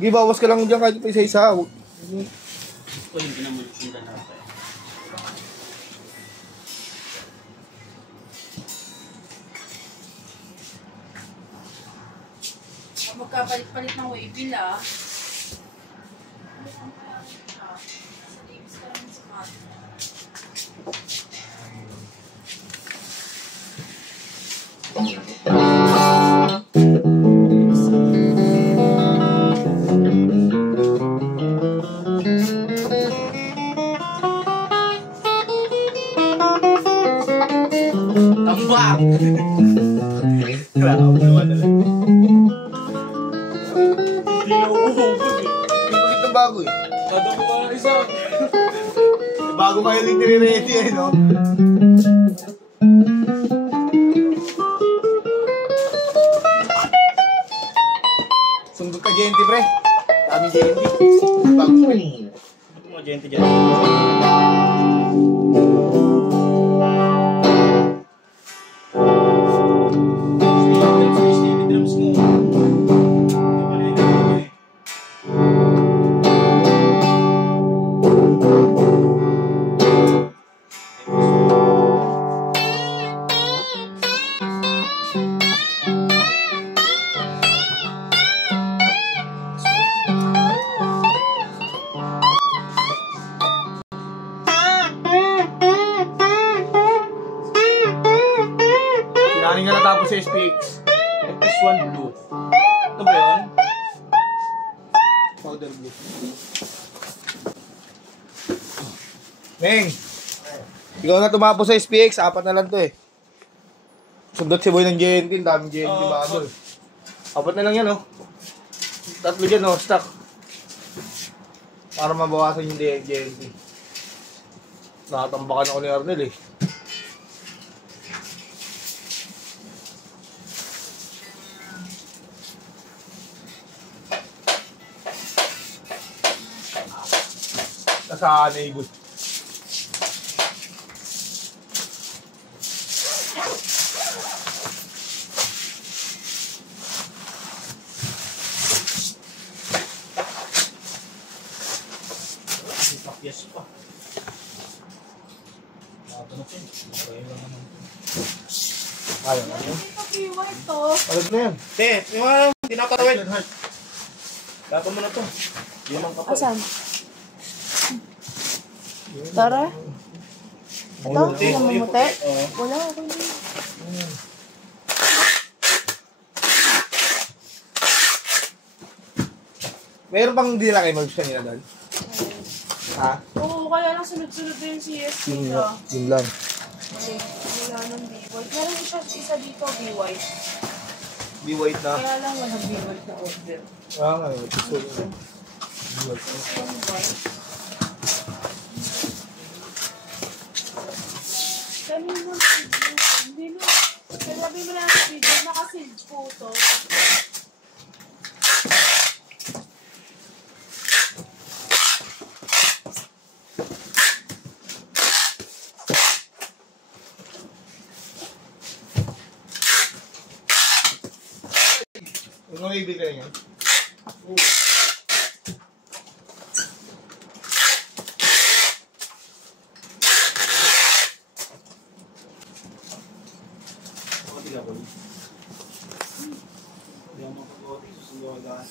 Sige, bawas ka lang dyan kahit pa isa-isa. Kunin ko naman yung dalawa pa. Magkapalit-palit ng waybill ah. Tambak! Wala ka naman na lang. Hindi na uuubog eh. Ulit ng bago eh. Kada ko pa isa. Bago kayo lang nire-ready eh, no? Sundot ka, Jenti, pre. Kami, Jenti. Bago pre. Ito mga gente dyan. Stevie drums mo. Ito pala yung ito eh. Sinaling nga natapos sa SPX. FS1 Blue. Ito ba yun? Powder blue. Neng! Ikaw na tumapos sa SPX, 4 na lang to eh. Sundot si Boy ng Jenti, daming Jenti ba ano eh. 4 na lang yan oh. 3 dyan oh, stock. Para mabawasan yung Jenti. Nakatambakan ako ni Arnel eh. Nasaan eh, good. Yes pa. Ayaw na yun. Pakiwa ito. Palag na yan. Te, yung mga tinatawid. Dapat mo na to. Yung mga kapal. Asan? Tara. Ito? Namumuti? Wala ako na. Meron bang hindi na kayo mag-gusto nila doon? Ha? Oo, kaya lang sunod-sunod din yung CSP na. Yun lang. Ay, wala nang B-White. Meron isa dito, B-White. Be white na. Kaya lang walang B-White na order. Ah, nga yun. Gusto ko. Yung white. Sabi mo, hindi na. Sabi mo lang sa video, nakasilge po ito. Ano ibig ka rin yan? Hindi ako makakawag. Susunod ako lahat.